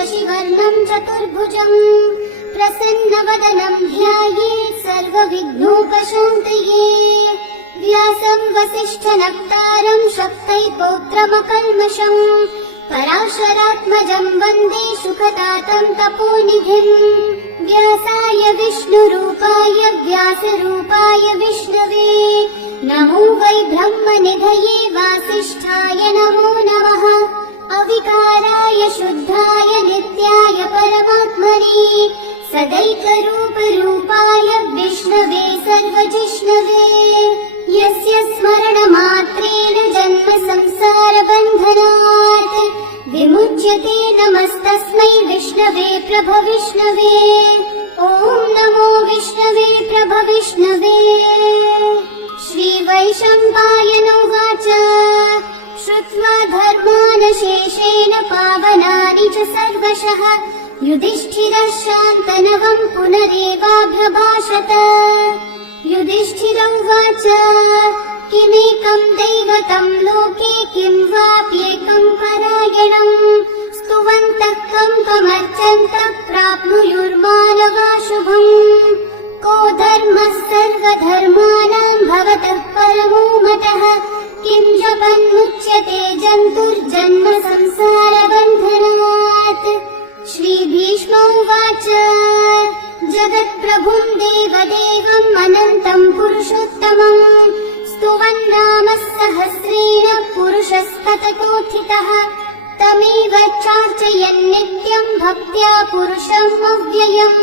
शशिवर्णं चतुर्भुजं प्रसन्नवदनं ध्यायेत् सर्वविघ्नोपशान्तये। व्यासं वसिष्ठनप्तारं शक्तै पौत्रमकल्मषम् पराशरात्मजं वन्दे सुखतातं तपोनिधिम्। व्यासाय विष्णुरूपाय व्यासरूपाय विष्णवे नमो वै ब्रह्मनिधये वासिष्ठाय नमो नमः। अविकाराय शुद्धाय नित्याय परमात्मने सदैकरूपरूपाय विष्णवे सर्वजिष्णवे। यस्य स्मरणमात्रेण जन्म संसारबन्धनात् विमुच्यते नमस्तस्मै विष्णवे प्रभविष्णवे। ॐ नमो विष्णवे प्रभविष्णवे। श्रीवैशम्पायनोवाच श्रुत्वा धर्मानशेषेण पावनानि च सर्वशः युधिष्ठिरः शान्तनवं पुनरेवाभ्यभाषत। युधिष्ठिर उवाच किमेकं दैवतं लोके किं वाप्येकं परायणं स्तुवन्तः कं कमर्चन्तः प्राप्नुयुर्मानवा शुभम्। को धर्मः सर्वधर्माणां भवतः परमो मतः किं जपन्मुच्यते जन्तुर्जन्म संसारबन्धनात्। श्रीभीष्म उवाच जगत्प्रभुं देवदेवम् अनन्तं पुरुषोत्तमम् स्तुवन्नाम सहस्रेण पुरुषस्तततोत्थितः तमेव चार्चयन् नित्यं भक्त्या पुरुषम् अव्ययम्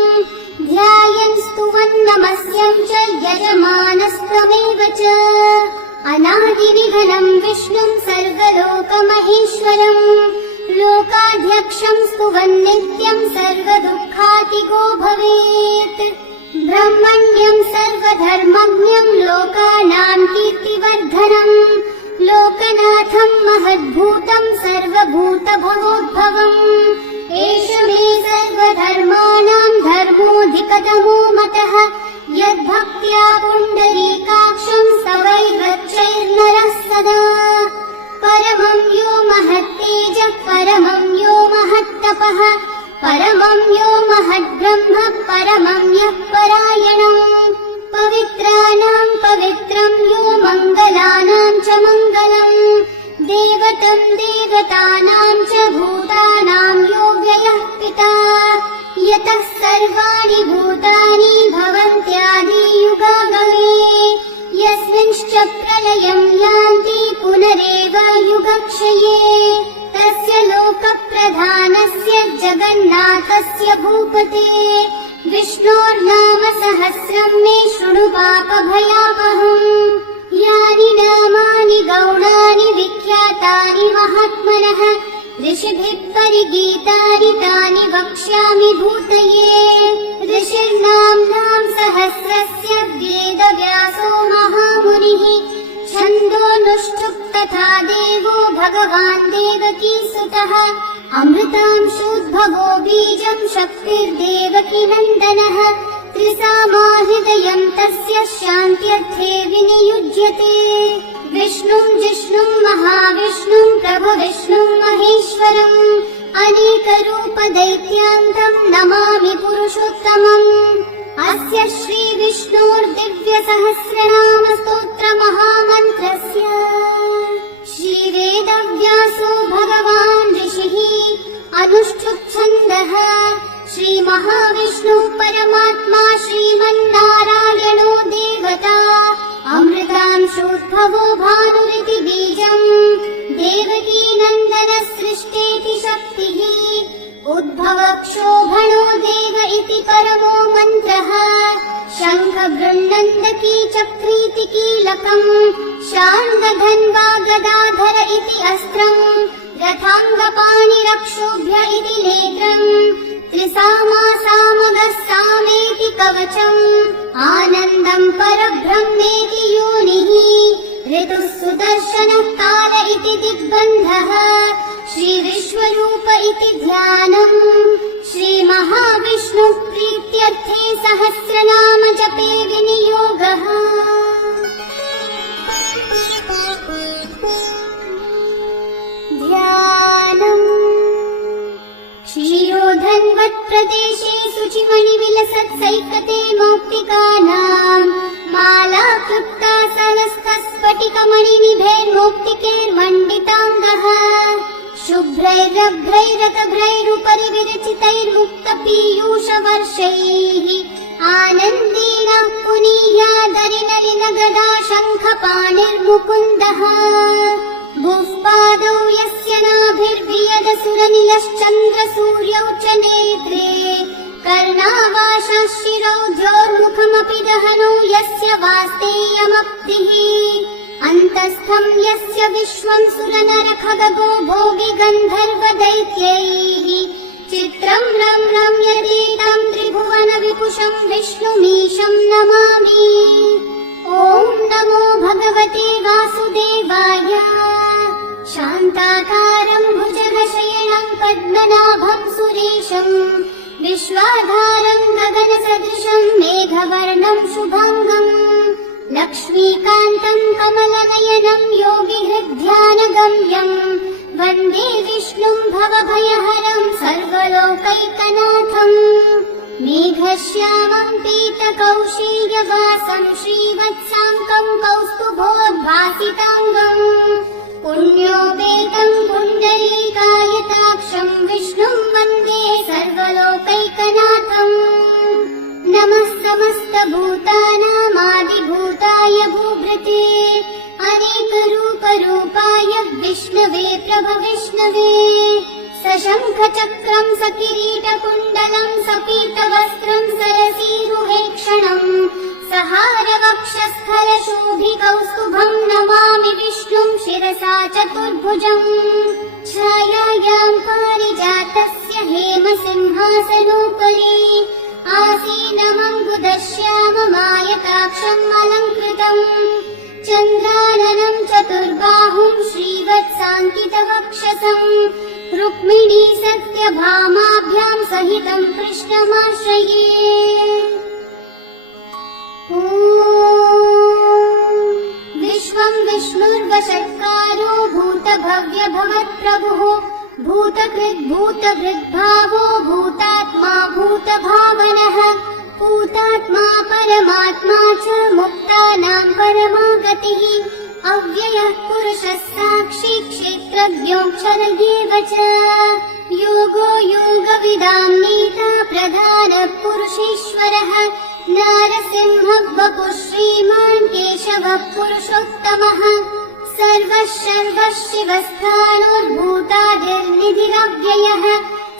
ध्यायन् स्तुवन्नमस्यं च यजमानस्तमेव च। अनादिनिधनं विष्णुं सर्वलोकमहेश्वरम् लोकाध्यक्षं स्तुवन्नित्यं सर्वदुःखातिगो भवेत्। ब्रह्मण्यं सर्वधर्मज्ञं लोकानां कीर्तिवर्धनम् लोकनाथं महद्भूतं सर्वभूतभवोद्भवम्। एष मे सर्वधर्माणां धर्मोऽधिकतमो मतः यद्भक्त्या पुण्डरीकाक्षं स्तवैर्वच्चैर्नरः सदा। परमं यो महत्तेजः परमं यो महत्तपः परमं यो महद्ब्रह्म परमं यः परायणम्। पवित्राणां पवित्रं यो मङ्गलानां च मङ्गलम् देवतं देवतानां च भूतानां यो व्ययः पिता यतः सर्वाणि भूतानि भवन्त्यादियुगागमे यस्मिंश्च प्रलयं यान्ति पुनरेव युगक्षये तस्य लोकप्रधानस्य जगन्नाथस्य भूपते विष्णोर्नाम सहस्रं मे शृणु पापभयापहम्। यानि नामानि गौणानि विख्यातानि महात्मनः ऋषिभिः परिगीतानि तानि वक्ष्यामि भूतये। ऋषिर्नाम्नां सहस्रस्य वेदव्यासो महामुनिः छन्दोनुष्ठुप् तथा देवो भगवान् देवकीसुतः अमृतांशोद्भवो बीजं शक्तिर्देवकी नन्दनः त्रिसामाहृदयं तस्य शान्त्यर्थे विनियुज्यते। विष्णुं जिष्णुं महाविष्णुं प्रभुविष्णुं महेश्वरम् अनेकरूपदैत्यान्तं नमामि पुरुषोत्तमम्। अस्य श्रीविष्णोर्दिव्यसहस्रनामस्तोत्रमहामन्त्रस्य श्रीवेदव्यासो भगवान् ऋषिः अनुष्ठुप् श्रीमहाविष्णुः परमात्मा श्रीमन्नारायणो देवता अमृतांशोद्भवो भानुरिति बीजम् देवकी नन्दन सृष्टेति शक्तिः उद्भवक्षोभणो देव इति परमो मन्त्रः शङ्खबृन्नन्दकी चक्रीति कीलकम् शार्ङ्गधन्वा गदाधर इति अस्त्रम् रथाङ्गपाणिरक्षोभ्य इति नेत्रम् त्रिसामा सामगः सामेति कवचम् आनन्दम् परब्रह्मेति योनिः ऋतुः सुदर्शनः काल इति दिग्बन्धः श्रीविश्वरूप इति ध्यानम् श्रीमहाविष्णुः प्रीत्यर्थे सहस्रनाम जपे विनियोगः। ध्यानम् श्री पर्वतप्रदेशे शुचिमणिविलसत्सैकते मौक्तिकानाम् माला क्लुप्ता सनस्थस्फटिकमणिनिभैर्मौक्तिकैर्मण्डिताङ्गः शुभ्रैरभ्रैरतभ्रैरुपरि विरचितैर्मुक्तपीयूषवर्षैः आनन्देन पुनीयादरिनलिन गदा शङ्खपाणिर्मुकुन्दः भुःपादौ यस्य नाभिर्वियदसुरनिलश्चन्द्रसूर्यौ च नेत्रे कर्णावाशः शिरौध्योर्मुखमपि दहनो यस्य वास्तेयमप्तिः अन्तस्थं यस्य विश्वं सुरनरखगो भोगि गन्धर्वदैत्यैः चित्रं रं रम्यतीतं त्रिभुवन विपुषं विष्णुमीशं नमामि। ॐ नमो भगवते वासुदेवाय। शान्ताकारं भुजगशयनं पद्मनाभं सुरेशं विश्वाधारं गगनसदृशं मेघवर्णं शुभङ्गम् लक्ष्मीकान्तं कमलनयनं योगिहृद्ध्यानगम्यं वन्दे विष्णुं भवभयहरं सर्वलोकैकनाथम् मेघश्यामं पीतकौशीयवासं श्रीवत्साङ्कं कौस्तुभोद्भासिताङ्गम् पुण्योपेतं पुण्डरीकायताक्षं विष्णुं वन्दे सर्वलोकैकनाथम् नमः समस्तभूतानामादिभूताय भूभृते अनेकरूपरूपाय विष्णवे प्रभविष्णवे सशङ्खचक्रं सकिरीटकुण्डलं सपीतवस्त्रं सरसीरुहेक्षणं सहारवक्षस्थलशोभिकौस्तुभं नमामि विष्णुं शिरसा चतुर्भुजम् छायायां पारिजातस्य हेमसिंहासनोपरि आसीनमङ्गुदश्याममायताक्षम् अलङ्कृतम् चन्द्राननं चतुर्बाहुं श्रीवत्साङ्कितवक्षसम् रुक्मिणी सत्यभामाभ्यां सहितं कृष्णमाश्रये। विश्वं विष्णुर्वषट्कारो भूतभव्यभवत्प्रभुः भूतकृद्भूतभृद्भावो भूतात्मा भूतभावनः भूतात्मा परमात्मा च मुक्तानां परमागतिः अव्ययः पुरुषः साक्षी क्षेत्रज्ञोऽक्षर एव च योगो योगविदां नीता प्रधानः पुरुषेश्वरः नारसिंहः वपुः श्रीमान् केशवः पुरुषोत्तमः सर्वः सर्वः शिवस्थाणोर्भूतादिर्निधिरव्ययः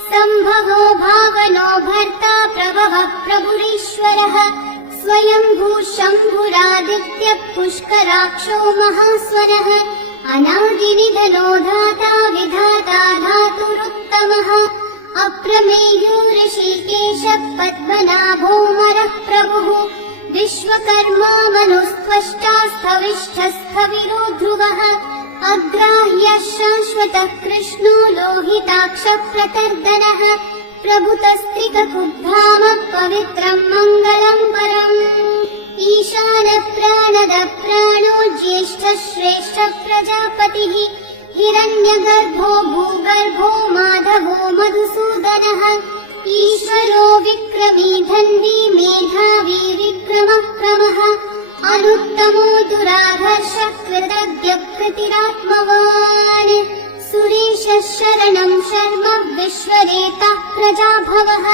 सम्भवो भावनो भर्ता प्रभवः प्रभुरीश्वरः स्वयंभू शम्भुरादित्यः पुष्कराक्षो महास्वरः अनादिनिधनो धाता विधाता धातुरुत्तमः अप्रमेयो ऋषिकेशः पद्मनाभोऽमरः प्रभुः विश्वकर्मा मनुस्त्वष्टा स्थविष्ठस्थविरो ध्रुवः अग्राह्यः शाश्वतः कृष्णो लोहिताक्षः प्रतर्दनः प्रभुतस्त्रिककुब्धाम पवित्रं मङ्गलं परम् ईशानः प्राणदः प्राणो ज्येष्ठः श्रेष्ठः प्रजापतिः हिरण्यगर्भो भूगर्भो माधवो मधुसूदनः ईश्वरो विक्रमी धन्वी मेधावी विक्रमः क्रमः अनुत्तमो दुराधर्षः कृतज्ञः कृतिरात्मवान् सुरेशः शरणं शर्म विश्वरेता प्रजाभवः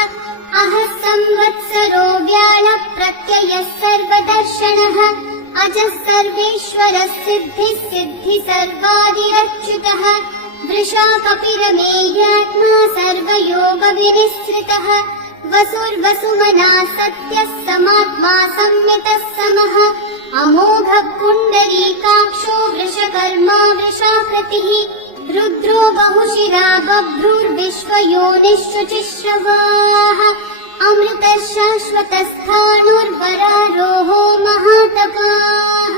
अहः संवत्सरो व्यालः प्रत्ययः सर्वदर्शनः अजः सर्वेश्वरः सिद्धिः सिद्धि सर्वादिरच्युतः वृषा कपिरमेयात्मा सर्वयोगविनिःसृतः वसुर्वसुमनः सत्यः समात्मा संयतः समः अमोघः पुण्डरीकाक्षो वृषकर्मा वृषाकृतिः रुद्रो बहुशिरा बभ्रुर्विश्वयोनिःशुचिश्रवाः अमृतः शाश्वतस्थाणुर्वरारोहो महातपाः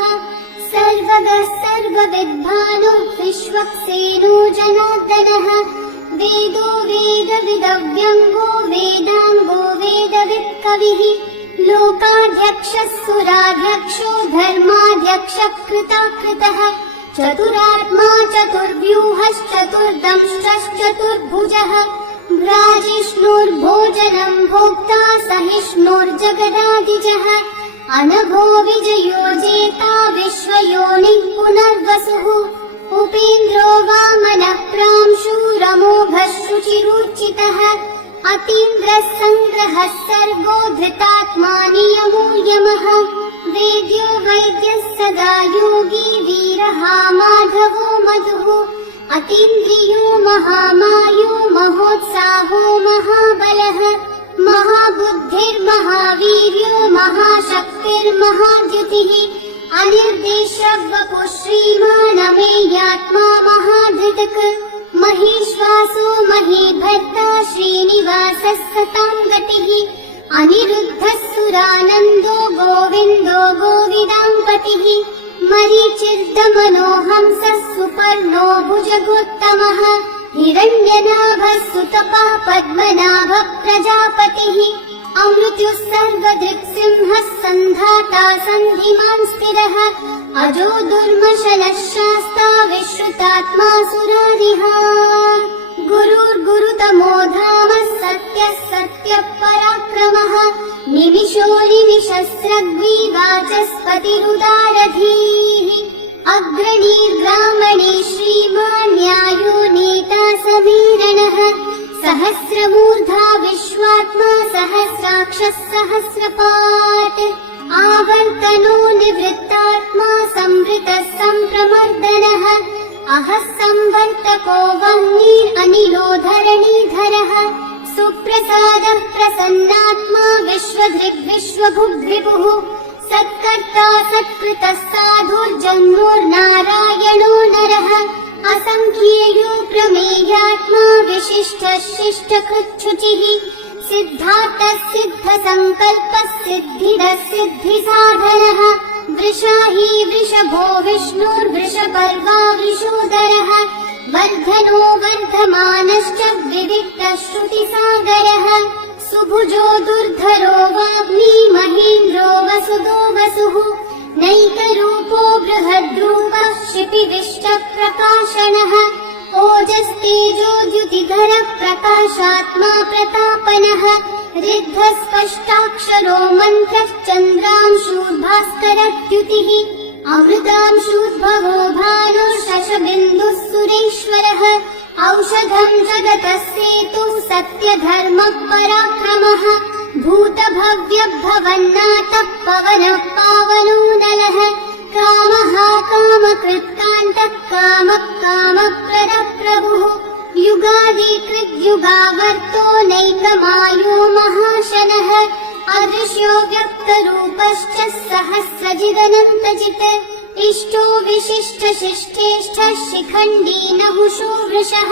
सर्वगः सर्वविद्भानो विश्वक्सेनो जनार्दनः वेदो वेदविदव्यङ्गो वेदाङ्गो वेदवित्कविः लोकाध्यक्षः सुराध्यक्षो धर्माध्यक्षः कृताकृतः चतुरात्मा चतुर्व्यूहश्चतुर्दंष्ट्रश्चतुर्भुजः भ्राजिष्णुर्भोजनं भोक्ता सहिष्णुर्जगदादिजः अनघो विजयो जेता विश्वयोनिः पुनर्वसुः उपेन्द्रो वामनः प्रांशुरमोघः शुचिरुचितः अतीन्द्रः सङ्ग्रहः सर्गो धृतात्मा नियमो यमः वेद्यो वैद्यः सदा योगी वीरः माधवो मधुः अतीन्द्रियो महामायो महोत्साहो महाबलः महाबुद्धिर्महावीर्यो महाशक्तिर्महाद्युतिः अनिर्देश्यः वपुः श्रीमानमेयात्मा महाधृतक् महीश्वासो महीभर्ता श्रीनिवासः सतां गतिः अनिरुद्धः सुरानन्दो गोविन्दो गोविदाम्पतिः मरीचिर्दमनो हंसः सुपर्णो भुजगोत्तमः हिरण्यनाभः सुतपः पद्मनाभः प्रजापतिः अमृत्युः सर्वदृक्सिंहः सन्धाता सन्धिमान् स्थिरः अजो दुर्मशलः शास्ता विश्रुतात्मा सुरारिः गुरुर्गुरुतमो धामः सत्यः सत्यः पराक्रमः निमिषो निमिषस्रग्वी वाचस्पतिरुदारधीः अग्रणीर्ब्राह्मणे श्रीमान् न्यायो नेता समीरणः सहस्रमूर्धा विश्वात्मा सहस्राक्षः सहस्रपात् आवर्तनो निवृत्तात्मा संवृतः सम्प्रमर्दनः अहः संवर्तको वह्निरनिलो धरणीधरः सुप्रसादः प्रसन्नात्मा विश्वधृग्विश्वभुग्विभुः सत्कर्ता सत्कृतः साधुर्जन्मोर्नारायणो नरः असंख्येयो प्रमेयात्मा विशिष्टः शिष्टकृच्छुचिः सिद्धार्थः सिद्धसङ्कल्पः सिद्धिदः सिद्धिसाधनः वृषाही वृषभो विष्णुर्वृषपर्वा वृषोदरः वर्धनो वर्धमानश्च विविक्तः श्रुतिसागरः सुभुजो दुर्धरो वाग्मी महेन्द्रो वसुदो वसुः नैकरूपो बृहद्रूपः क्षिपिविष्टप्रकाशनः ओजस्तेजो द्युतिधरः प्रकाशात्मा प्रतापनः ऋद्धः स्पष्टाक्षरो मन्त्रः चन्द्रांशूर्भास्करद्युतिः अमृतांशूद्भवो भानुः शशबिन्दुः सुरेश्वरः औषधं जगतः सेतुः सत्यधर्मः पराक्रमः भूतभव्यभवन्नाथः पवनः पावनो नलः कामः कामकृत्कान्तः कामः कामप्रदः प्रभुः युगादिकृद्युगावर्तो नैकमायो महाशनः अदृश्यो व्यक्तरूपश्च सहस्रजिदनन्तजित् इष्टो विशिष्टशिष्टेष्ठः शिखण्डी नहुषो वृषः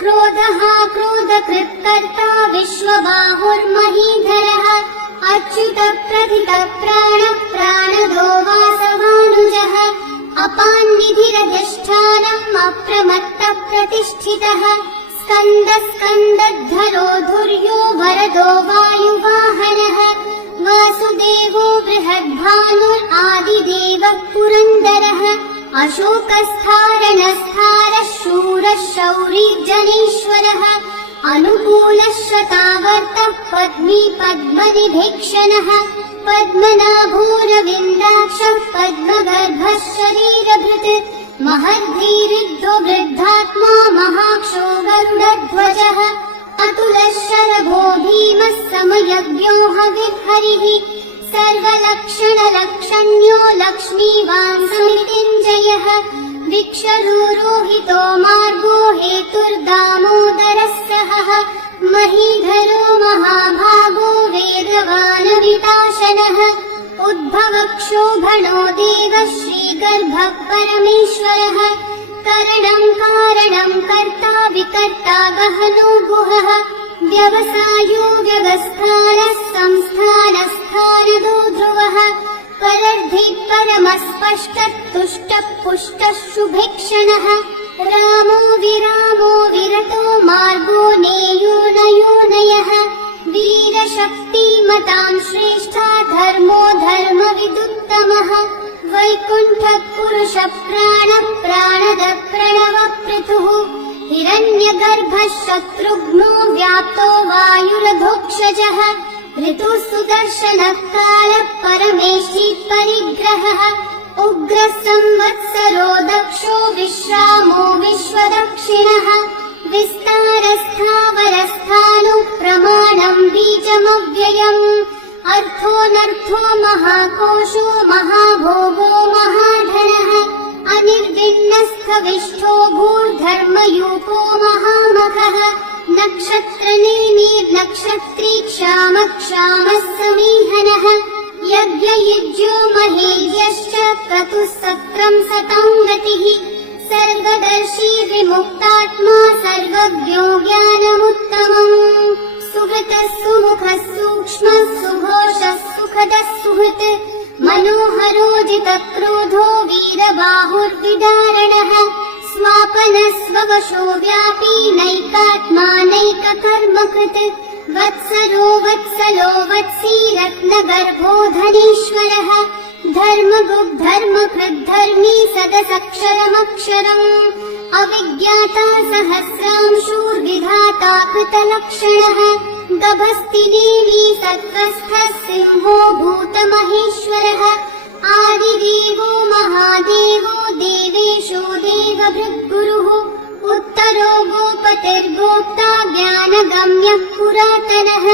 क्रोधः क्रोधकृत्कर्ता विश्वबाहुर्महीधरः अच्युतः प्रथितः प्राणः प्राणदो वासवानुजः अपान्निधिरधिष्ठानम् अप्रमत्तः प्रतिष्ठितः स्कन्दः स्कन्दद्धरो धुर्यो वरदो वायुवाहनः वासुदेवो बृहद्भानुरादिदेवः पुरन्दरः अशोकस्थारणस्थारः शूरः शौरी जनेश्वरः अनुकूलः शतावर्तः पद्मी पद्मनिभीक्षणः पद्मनाभोरविन्दाक्षः पद्मगर्भः शरीरभृत् महद्धीरिद्धो वृद्धात्मा महाक्षो गरुडध्वजः अतुलः शरभो भीमः समयज्ञो हविर्हरिः सर्वलक्षणलक्षण्यो लक्ष्मीवान् समितिञ्जयः विक्षरूरोहितो मार्गो हेतुर्दामोदरः सहः महीधरो महाभागो वेगवानविताशनः उद्भवक्षोभणो देवः श्रीगर्भः परमेश्वरः करणं कारणं कर्ता विकर्ता गहनो गुहः व्यवसायो व्यवस्थानः संस्थानस्थानदो ध्रुवः परर्धिः परमस्पष्टः तुष्टः पुष्टः शुभेक्षणः रामो विरतो मार्गो नेयो नयोनयः वीरशक्तिमतां श्रेष्ठा धर्मो धर्मविदुत्तमः वैकुण्ठः पुरुषः प्राणः प्राणदः प्रणवः पृथुः हिरण्यगर्भः शत्रुघ्नो व्याप्तो वायुरधोक्षजः ऋतुः सुदर्शनः कालः परमेष्ठी परिग्रहः उग्रः संवत्सरो दक्षो विश्रामो विश्वदक्षिणः विस्तारस्थावरस्थानु प्रमाणम् बीजमव्ययम् अर्थोऽनर्थो महाकोशो महाभोगो महाधनः अनिर्विण्णस्थविष्ठो भूर्धर्मयूपो महामखः नक्षत्रनेमिर्नक्षत्री क्षामः समीहनः यज्ञयुज्यो महेज्यश्च क्रतुः सत्रम् सताम् गतिः सर्वदर्शी विमुक्तात्मा सर्वज्ञो ज्ञानमुत्तमम् सुहृतः सुमुखः सूक्ष्मः सुघोषः सुखदः सुहृत् मनोहरोजितक्रोधो वीरबाहुर्विदारणः स्वापनः स्ववशो व्यापी नैकात्मा नैककर्मकृत् वत्सरो वत्सी रत्नगर्भो धनीश्वरः धर्मकृद्धर्मी सदसक्षरमक्षरम् अविज्ञाता सहस्रांशूर्विधाता कृतलक्षणः गभस्तिदेवी सत्त्वस्थः सिंहो भूतमहेश्वरः आदिदेवो महादेवो देवेशो देवभृद्गुरुः उत्तरो गोपतिर्गोप्ता ज्ञानगम्यः पुरातनः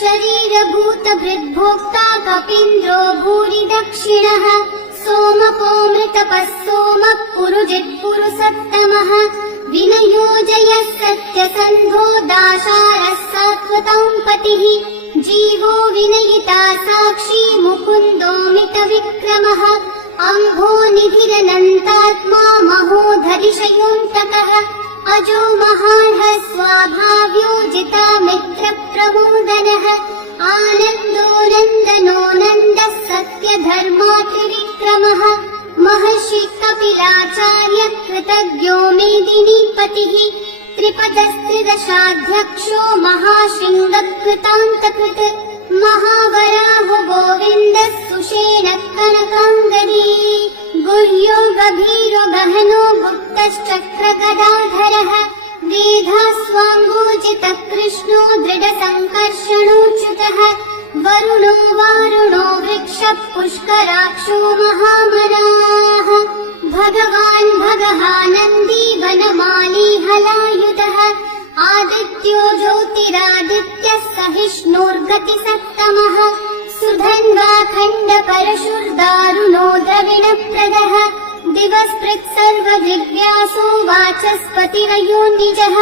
शरीरभूतभृद्भोक्ता कपीन्द्रो भूरि दक्षिणः सोमपोमृतपः सोमः पुरुजित्पुरुसत्तमः विनयोजयः सत्यसन्धो दाशारः सात्वताम् पतिः जीवो विनयिता साक्षी मुकुन्दोऽमितविक्रमः अम्भो निधिरनन्तात्मा महोधरिशयोऽन्तकः अजो महार्ह स्वाभाव्यो जिता मित्रप्रमोदनः आनन्दो नन्दनो नन्दः सत्यधर्मात्रिविक्रमः महर्षि कपिलाचार्य कृतज्ञो मेदिनीपतिः त्रिपदस्त्रिदशाध्यक्षो महाशृङ्गकृतान्तकृत् महावराहो गोविन्दः सुषेणः कनकाङ्गदी गुह्यो गभीरो गहनो गुप्तश्चक्रगदाधरः वेधास्वाङ्गोजितः कृष्णो दृढसङ्कर्षणोच्युतः वरुणो वारुणो वृक्षः पुष्कराक्षो महामनाः भगवान् भगहानन्दी वनमाली हलायुधः आदित्यो ज्योतिरादित्यः सहिष्णुर्गतिसत्तमः सुधन्वाखण्डपरशुर्दारुणो द्रविणप्रदः दिवस्पृक्सर्वदिव्यासो वाचस्पतिरयो निजः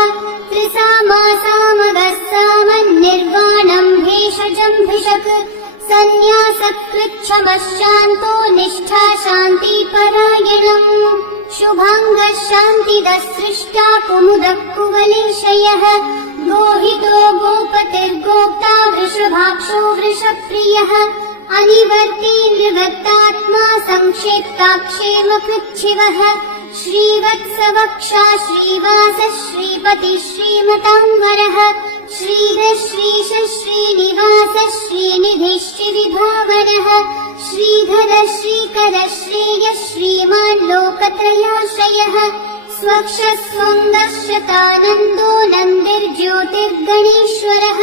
त्रिसामासामगः सामन्निर्वाणम् भेषजम्भिषक् सन्न्यासकृच्छमः शान्तो निष्ठा शान्तिपरायणम् शुभाङ्गः शान्तिदः सृष्टा कुमुदः कुवलेशयः गोहितो गोपतिर्गोप्ता वृषभाक्षो वृषप्रियः अनिवर्ती निवृत्तात्मा संक्षेप्ताक्षेमकृच्छिवः श्रीवत्सवक्षा श्रीवासः श्रीपतिः श्रीमताम्बरः श्रीधः श्रीश श्रीनिवासः श्रीनिधिः श्रीविभावनः श्रीधरः श्रीकरः श्रेयः श्रीमान् लोकत्रयाश्रयः स्वक्षः स्वङ्गशतानन्दो नन्दिर्ज्योतिर्गणेश्वरः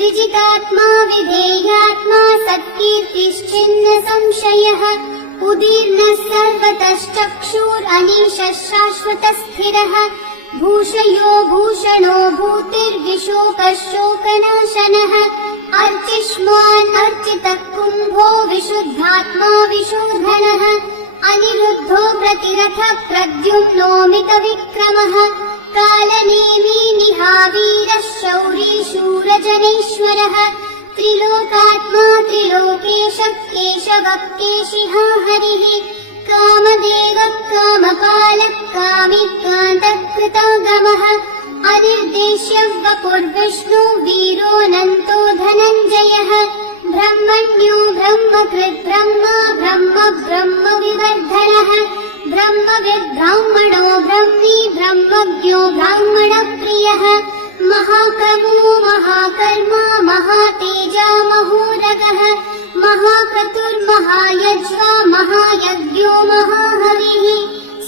विजितात्मा विधेयात्मा सत्कीर्तिश्चिन्न संशयः उदीर्णः सर्वतश्चक्षुरनीशः शाश्वतः स्थिरः भूषयो भूषणो भूतिर्विशोकः शोकनाशनः अर्चिष्मान् अर्चितः कुम्भो विशुद्धात्मा विशोधनः अनिरुद्धो प्रतिरथः प्रद्युम्नोऽमितविक्रमः कालनेमी निहावीरः शौरी शूरजनेश्वरः त्रिलोकात्मा त्रिलोकेशः केशवः केशिहा हरिः कामदेवः कामपालः कामिकान्तः कृतोगमः अनिर्देश्यः वपुर्विष्णु वीरोऽनन्तो धनञ्जयः ब्रह्मण्यो ब्रह्मकृत् ब्रह्मा ब्रह्म ब्रह्म विवर्धनः ब्रह्मविद्ब्राह्मणो ब्रह्मी ब्रह्मज्ञो ब्राह्मणप्रियः महाक्रमो महाकर्मा महातेजा महोरगः महाक्रतुर्महायज्वा महायज्ञो महाहविः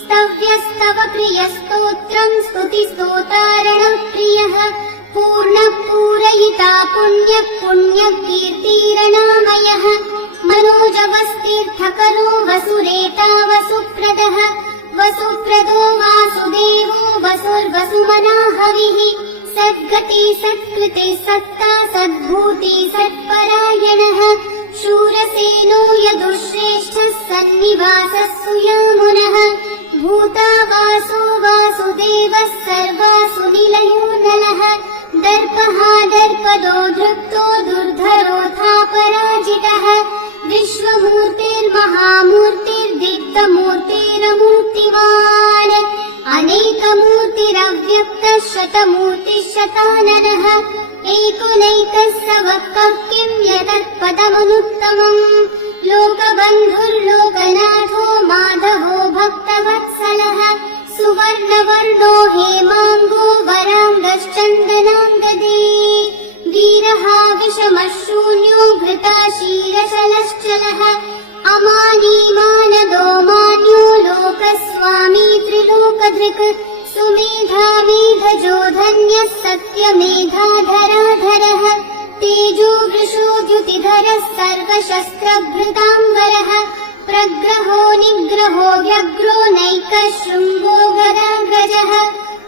स्तव्यस्तव प्रियस्तो स्तोत्रम् स्तुतिस्तोतारणप्रियः पूर्णः पूरयिता पुण्यः पुण्यकीर्तिरणामयः मनोजवस्तीर्थकरो वसुरेता वसुप्रदः वसुप्रदो वासुदेवो वसुर्वसुमना हविः सद्गति सत्कृते सत्ता सद्भूति सत्परायणः शूरसेनो यदुश्रेष्ठः सन्निवासः सुयामुनः भूता वासो वासुदेवः सर्वासु निलयो नलः दर्पः दर्पदो धृप्तो दुर्धरोऽथा पराजितः विश्वमूर्तिर्महामूर्तिर्दिग्धमूर्तिरमूर्तिमान् अनेकमूर्तिरव्यक्तः शतमूर्तिः शताननः एकोनैकः स वक्तः किं यतत्पदमनुत्तमम् लोकबन्धुर्लोकनाथो माधवो भक्तवत्सलः सुवर्णवर्णो हेमाङ्गो वराङ्गश्चन्दनाङ्गदे वीरः विषमशून्यो घृताशीरशलश्चलः अमानी मानदो मान्यो लोकस्वामी त्रिलोकधृक् सुमेधा मेधजो धन्यः सत्यमेधाधराधरः तेजो वृषो द्युतिधरः सर्वशस्त्रभृताम्बरः प्रग्रहो निग्रहो व्यग्रो नैकः शृङ्गो गदाग्रजः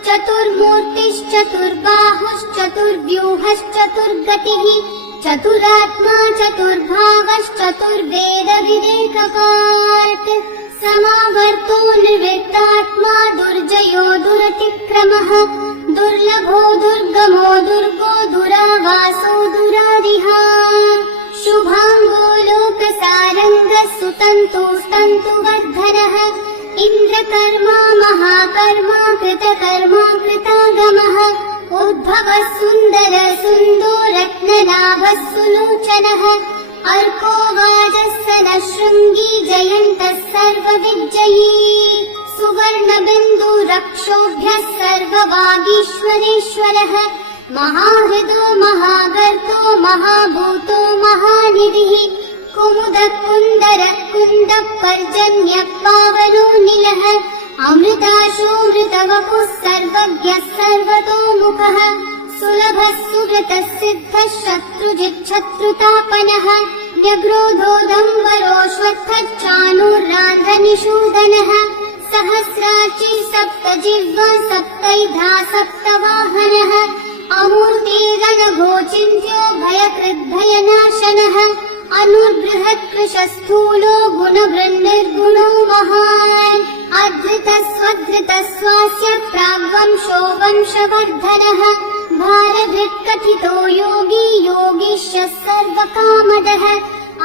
चतुर्मूर्तिश्चतुर्बाहुश्चतुर्व्यूहश्चतुर्गतिः चतुरात्मा चतुर्भावश्चतुर्वेदविदेकपात् समावर्तो निर्वृत्तात्मा दुर्जयो दुरतिक्रमः दुर्लभो दुर्गमो दुर्गो दुरावासो दुरारिहा शुभाङ्गो लोकसारङ्गः सुतन्तुस्तन्तुवर्धनः इन्द्रकर्मा महाकर्मा कृतकर्मा कृतागमः उद्भवः सुन्दर सुन्दो रत्ननाभः सुलोचनः अर्को वाजस्सनः शृङ्गी जयन्तः सर्वविजयी सुवर्णबिन्दुरक्षोभ्यः सर्ववागीश्वरेश्वरः महाहृदो महागर्तो महाभूतो महानिधिः कुमुदः कुन्दरः कुन्दः पर्जन्यः पावनो निलः अमृताशोऽमृतवपुः सर्वज्ञः सर्वतोमुखः सुलभः सुव्रतः सिद्धः शत्रुजिच्छत्रुतापनः व्यग्रोधोदम्बरोऽश्वत्थश्चाणूर्रान्ध्रनिषूदनः सहस्राची सप्तजिह्वा सप्तैधा सप्तवाहनः अमूर्तिरनघोचिन्त्यो भयकृद्भयनाशनः अनुर्बृहत्कृशस्थूलो गुणवृन्निर्गुणो महान् अधृतः स्वधृतः स्वास्य प्राग्वंशो वंशवर्धनः भारधृत्कथितो योगी योगीशः सर्वकामदः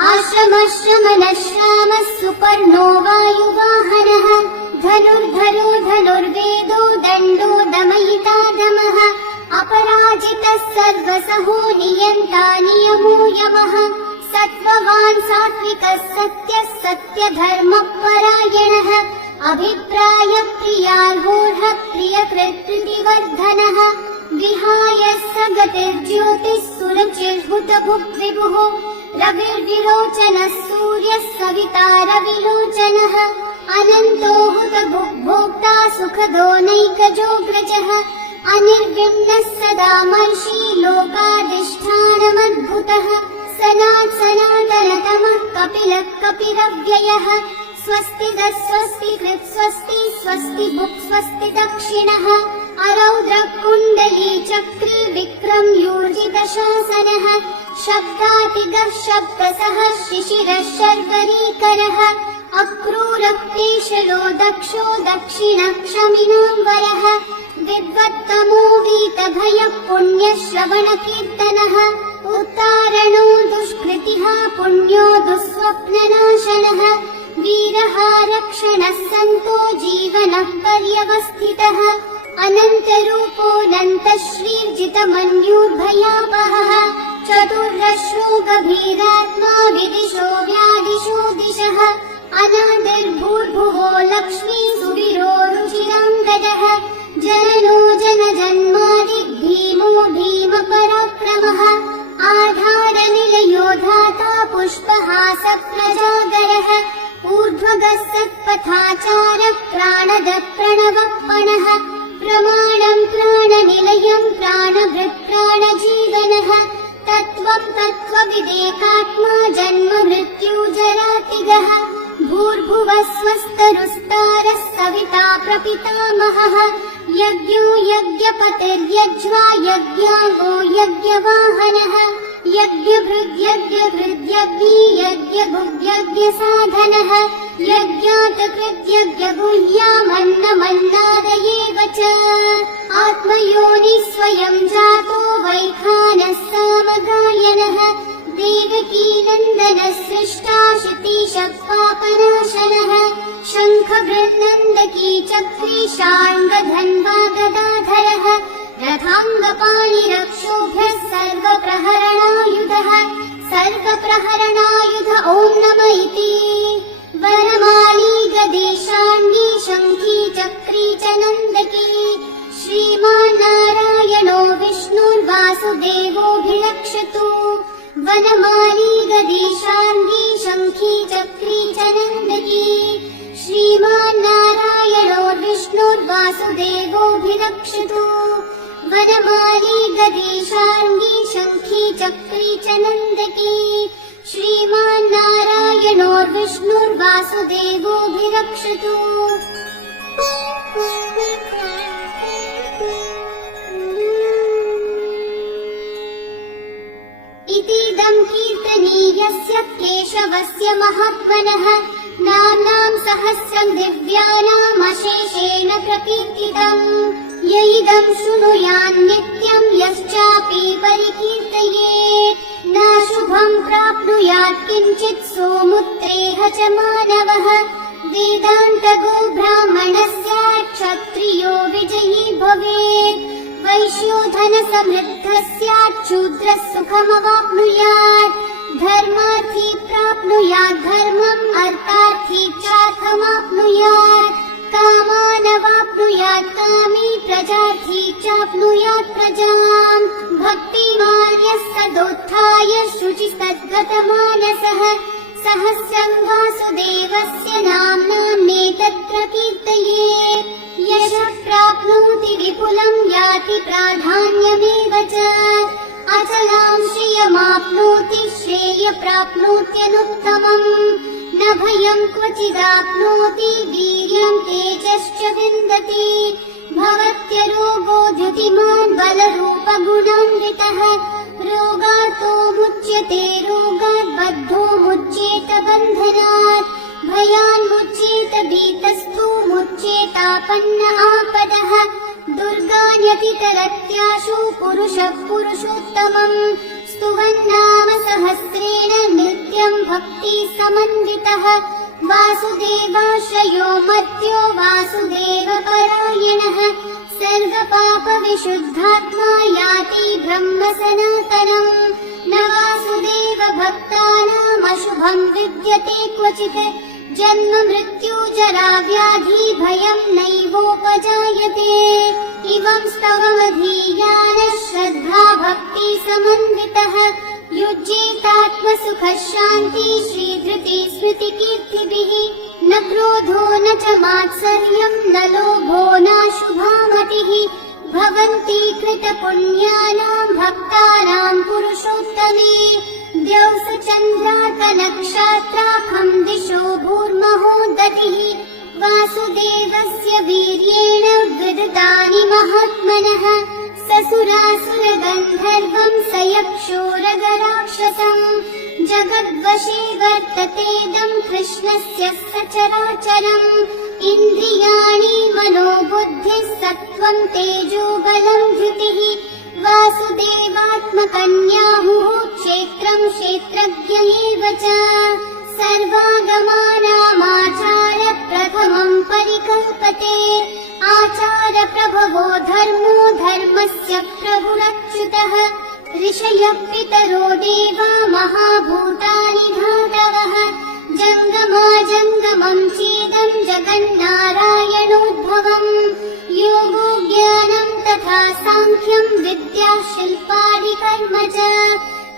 आश्रमश्रमणः श्रामः सुपर्णो वायुवाहनः धनुर्धरो धनुर्वेदो दण्डो दमयिता दमः अपराजितः सर्वसहो नियन्ता नियमो यमः सत्त्ववान् सात्विकः सत्यः सत्यधर्मपरायणः अभिप्राय प्रियार्होर्हः प्रियकृत्कृतिवर्धनः विहाय स गतिर्ज्योतिः सुरचिर्हुतभुग्विभुः रविर्विरोचनः सूर्यः सविता रविलोचनः अनन्तो हुतभुग्भोक्ता सुखदो नैकजोऽग्रजः अनिर्विण्णः सदा मर्षि लोकाधिष्ठानमद्भुतः सनातनतमः कपिलः कपिरव्ययः स्वस्ति स्वस्ति कृत् स्वस्ति स्वस्ति भुक् स्वस्ति दक्षिणः अरौद्रः कुण्डली चक्री विक्रम्यूर्जितशासनः शब्दातिगः शब्दसः शिशिरः शर्करीकरः अक्रूरः पेशलो दक्षो दक्षिणः क्षमिनाम्बरः विद्वत्तमो वीतभयः पुण्यश्रवणकीर्तनः उत्तारणो दुष्कृतिः पुण्यो दुःस्वप्ननाशनः वीरः रक्षणः सन्तो जीवनः पर्यवस्थितः अनन्तरूपोऽनन्तः श्रीर्जितमन्युर्भयापहः चतुर्दशो गभीरात्मा विदिशो व्यादिशो दिशः अनादिर्भूर्भुवो लक्ष्मी सुवीरो रुचिराङ्गदः जननो जनजन्मादिर्भीमो भीमपराक्रमः आधारनिलयो धाता पुष्पहासप्रजागरः ऊर्ध्वगः सत्पथाचारः प्राणदः प्रणवपणः प्रमाणं प्राणनिलयं प्राणभृत् प्राणजीवनः तत्त्वं तत्त्वविदेकात्मा जन्म मृत्युजरातिगः भूर्भुवः स्वस्तरुस्तारः सविता प्रपितामहः यज्ञो यज्ञपतिर्यज्वा यज्ञाङ्गो यज्ञवाहनः यज्ञभृद्यज्ञभृद्यज्ञी यज्ञभुग्यज्ञसाधनः यज्ञात् कृत्यज्ञगुह्यामन्नमन्नादयेव च आत्मयोनि स्वयं जातो वैखानः सामगायनः देवकीनन्दनः सृष्टा शितीशः पापनाशनः शङ्खभृन्नन्दकी चक्री शाण्डधन्वा गदाधरः रथाङ्गपाणिरक्षोभ्यः सर्वप्रहरणायुध ॐ नम इति वरमाली गदेशाङ्गी शङ्खी चक्री च नन्दकी श्रीमान्नारायणो विष्णुर्वासुदेवोऽभिरक्षतु वनमाली गदेशाङ्गी शङ्खी चक्री च नन्दकी श्रीमान्नारायणो विष्णुर्वासुदेवोऽभिरक्षतु वनमाली गदेशाङ्गी शङ्खी चक्री च नन्दकी श्रीमान्नारायणो विष्णुर्वासुदेवोऽभिरक्षतु इतीदं कीर्तनीयस्य केशवस्य महात्मनः नाम्नां सहस्रं दिव्यानामशेषेण प्रकीर्तितम् य इदं शृणुयान्नित्यं यश्चापि परिकीर्तयेत् न शुभं प्राप्नुयात् किञ्चित् सोमुत्रेह च मानवः वेदान्तगो ब्राह्मणः स्यात् क्षत्रियो विजयी भवेत् वैश्यो धनसमृद्धः स्यात् शूद्रः सुखमवाप्नुयात् धर्मार्थी प्राप्नुयात् धर्मम् अर्थार्थी चार्थमाप्नुयात् कामानवाप्नुयात् कामी प्रजार्थी चाप्नुयात् प्रजाम् भक्तिमान् यः सदोत्थाय शुचिस्तद्गतमानसः सहस्रं वासुदेवस्य नाम्नामेतत् प्रकीर्तयेत् यशः प्राप्नोति विपुलं याति प्राधान्यमेव च अचलां श्रियमाप्नोति श्रेय प्राप्नोत्यनुत्तमम् न भयं क्वचिदाप्नोति वीर्यं तेजश्च विन्दति भवत्यरोगो द्युतिमान् बलरूपगुणान्वितः रोगातो मुच्यते रोगात् बद्धो मुच्येत बन्धनात् भयान् मुच्येत भीतस्थो मुच्येतापन्न आपदः दुर्गान्यतितरत्याशु पुरुषः पुरुषोत्तमम् स्तुवन्नाम सहस्रेण नित्यं भक्ति समन्वितः वासुदेवाश्रयो मर्त्यो वासुदेवपरायणः सर्वपापविशुद्धात्मा याति ब्रह्म सनातनम् न वासुदेव भक्तानामशुभं विद्यते क्वचित् जन्म मृत्यु जरा व्याधि भयं नैवोपजायते इवं स्तवमधीयानः श्रद्धा भक्ति समन्वितः युज्येतात्मसुखः शान्ति श्रीधृति स्मृतिकीर्तिभिः न क्रोधो न च मात्सर्यं न लोभो नाशुभा मतिः भवन्ति कृतपुण्यानां भक्तानां पुरुषोत्तमे द्यौस चन्द्रार्कनक्षत्राखं दिशो भूर्महोदतिः वासुदेवस्य वीर्येण विदतानि महात्मनः ससुरासुरगन्धर्वं स यक्षोरगराक्षसम् जगद्वशे वर्ततेदं कृष्णस्य सचराचरम् इन्द्रियाणि मनोबुद्धिः सत्त्वं तेजो बलं धृतिः वासुदेवात्मकन्याहुः क्षेत्रं क्षेत्रज्ञ एव च सर्वागमानामाचार प्रथमं परिकल्पते आचार प्रभवो धर्मो धर्मस्य प्रभुरच्युतः ऋषयः पितरो देवा महाभूतानि धातवः जङ्गमाजङ्गमं चेदं जगन्नारायणोद्भवम् योगो ज्ञानं तथा साङ्ख्यं विद्या शिल्पादिकर्म च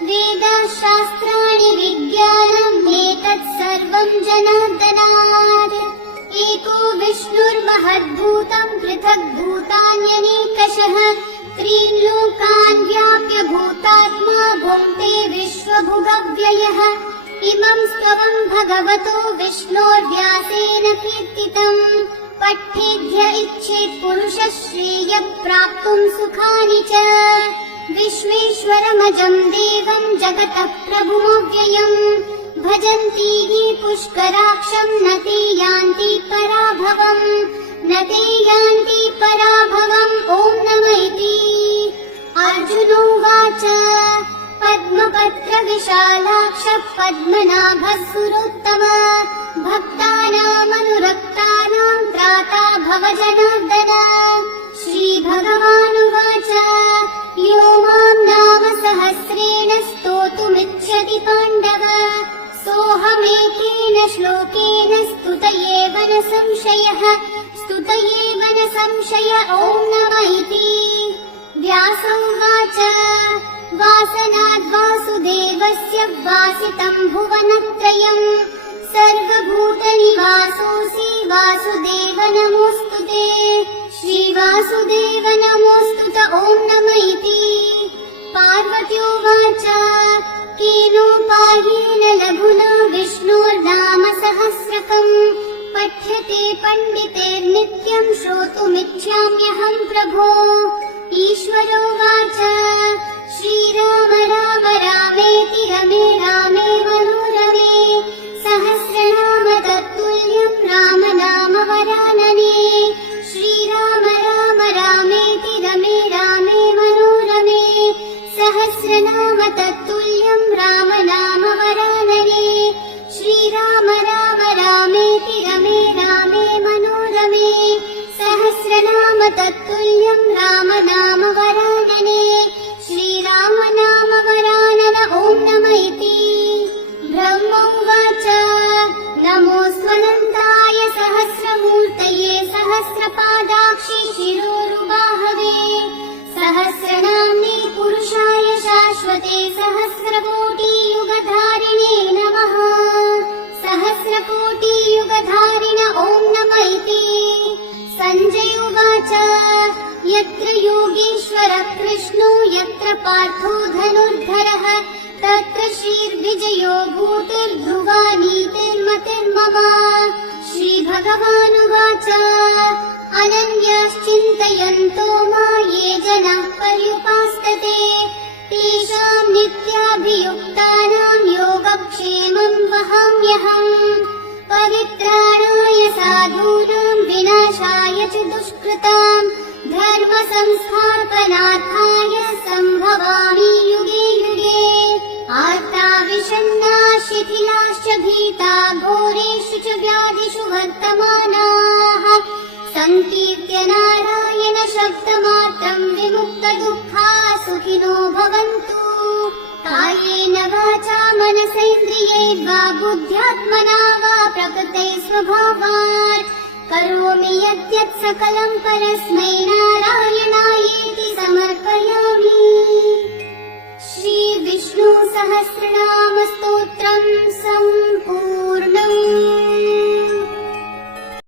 वेदाशास्त्राणि विज्ञानम् एतत् सर्वं जनार्दनात् एको विष्णुर्महद्भूतं पृथक् भूतान्यनेकशः त्रीन् लोकान् व्याप्य भूतात्मा भुङ्क्ते विश्वभुगव्ययः इमं स्तवं भगवतो विष्णोर्व्यासेन कीर्तितम् पठ्येद्य इच्छेत् पुरुषः श्रेयः प्राप्तुं सुखानि च विश्वेश्वरमजं देवं जगतः प्रभुमव्ययम् भजन्ति हि पुष्कराक्षं न ते यान्ति पराभवम् न ते यान्ति पराभवम् ॐ नमः इति। अर्जुनोवाच पद्मपत्रविशालाक्ष पद्मनाभः सुरोत्तम भक्तानामनुरक्तानां त्राता भवजनार्दन। श्रीभगवानुवाच यो मां नाम सहस्रेण स्तोतुमिच्छति पाण्डव सोऽहमेकेन श्लोकेन स्तुतयेव न संशयः स्तुतयेव न संशय ॐ नमः इति। व्यासोवाच वासनाद्वासुदेवस्य वासितं भुवनत्रयम् सर्वभूतनिवासोऽसि वासुदेव नमोऽस्तुते श्रीवासुदेव नमोऽस्तुत ॐ नमः इति। पार्वत्योवाच केनोपायेन लघुना विष्णोर्नाम सहस्रकम् पठ्यते पण्डितेर्नित्यं श्रोतुमिच्छाम्यहं प्रभो। ईश्वरोवाच श्रीराम राम रामेति रमे रामे मनोरमे सहस्रनाम तत्तुल्यं राम नाम वरानने। श्रीराम राम रामेति रमे रामे मनोरमे सहस्रनाम तत्तुल्यं राम नाम वरानने। श्रीराम राम रामेति रमे रामे मनोरमे सहस्रनाम तत्तुल्यं राम नाम वरानने। श्रीराम नाम वरानन ॐ नमः इति। ब्रह्मोवाच नमोऽस्त्वनन्ताय सहस्रमूर्तये सहस्रपादाक्षि शिरोरुबाहवे सहस्रनाम्ने पुरुषाय शाश्वते सहस्रकोटियुगधारिणे नमः। सहस्रकोटियुगधारिण ॐ नमः इति। सञ्जय उवाच यत्र योगेश्वरः कृष्णो यत्र पार्थो धनुर्धरः तत्र श्रीर्विजयो भूतिर्ध्रुवा नीतिर्मतिर्मम। श्रीभगवानुवाच अनन्याश्चिन्तयन्तो मा ये जनाः पर्युपासते तेषां नित्याभियुक्तानां योगक्षेमं वहाम्यहम्। पवित्राणाय साधूनां विनाशाय च दुष्कृतां धर्मसंस्थापनार्थाय सम्भवामि युगे युगे। आर्ता विषण्णा शिथिलाश्च भीता घोरेषु च व्याधिषु वर्तमानाः संकीर्त्य नारायण शब्दमात्रं विमुक्तदुःखाः सुखिनो भवन्तु। कायेन वाचा मनसेन्द्रियैर्वा बुद्ध्यात्मना वा प्रकृते स्वभावात् करोमि यद्यत् सकलं परस्मै नारायणाय